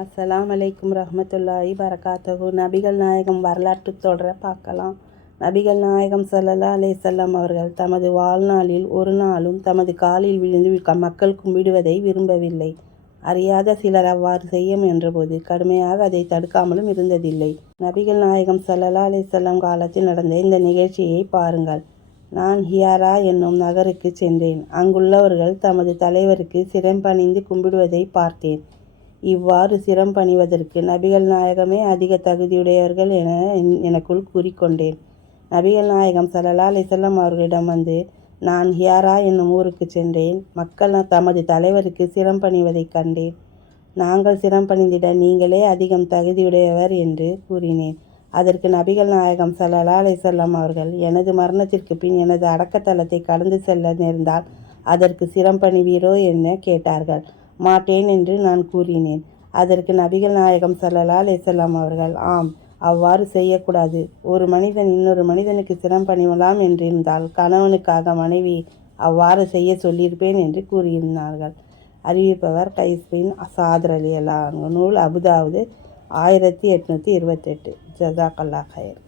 அஸ்ஸலாமு அலைக்கும் ரஹ்மத்துல்லாஹி பரகாத்துஹு. நபிகள் நாயகம் வரலாற்று தொடரை பார்க்கலாம். நபிகள் நாயகம் ஸல்லல்லாஹு அலைஹி வஸல்லம் அவர்கள் தமது வாழ்நாளில் ஒரு நாளும் தமது காலில் விழுந்து மக்கள் கும்பிடுவதை விரும்பவில்லை. அறியாத சிலர் அவ்வாறு செய்ய முயன்றபோது கடுமையாக அதை தடுக்காமலும் இருந்ததில்லை. நபிகள் நாயகம் ஸல்லல்லாஹு அலைஹி வஸல்லம் காலத்தில் நடந்த இந்த நிகழ்ச்சியை பாருங்கள். நான் ஹியாரா என்னும் நகருக்கு சென்றேன். அங்குள்ளவர்கள் தமது தலைவருக்கு சிரம் பணிந்து கும்பிடுவதை பார்த்தேன். இவ்வாறு சிரம் பணிவதற்கு நபிகள் நாயகமே அதிக தகுதியுடையவர்கள் என எனக்குள் கூறிக்கொண்டேன். நபிகள் நாயகம் ஸல்லல்லாஹு அலைஹி வஸல்லம் அவர்களிடம் வந்து, நான் ஹியாரா என்னும் ஊருக்கு சென்றேன். மக்கள் தமது தலைவருக்கு சிரம் பணிவதைக் கண்டேன். நாங்கள் சிரம் பணிந்திட நீங்களே அதிகம் தகுதியுடையவர் என்று கூறினேன். அதற்கு நபிகள் நாயகம் ஸல்லல்லாஹு அலைஹி வஸல்லம் அவர்கள், எனது மரணத்திற்கு பின் எனது அடக்கத்தலத்தை கடந்து செல்ல நேர்ந்தால் அதற்கு சிரம் பணிவீரோ என கேட்டார்கள். மாட்டேன் என்று நான் கூறினேன். அதற்கு நபிகள் நாயகம் ஸல்லல்லாஹு அலைஹி வஸல்லம் அவர்கள், ஆம், அவ்வாறு செய்யக்கூடாது. ஒரு மனிதன் இன்னொரு மனிதனுக்கு சிரம் பணியலாம் என்றிருந்தால் கணவனுக்காக மனைவி அவ்வாறு செய்ய சொல்லியிருப்பேன் என்று கூறினார்கள். அறிவிப்பவர் கைஸ் பின் சாத் ரலியல்லாஹு அன்ஹு. நூல் அபுதாவுது 1828. ஜஸாக்கல்லாஹ் ஹைர்.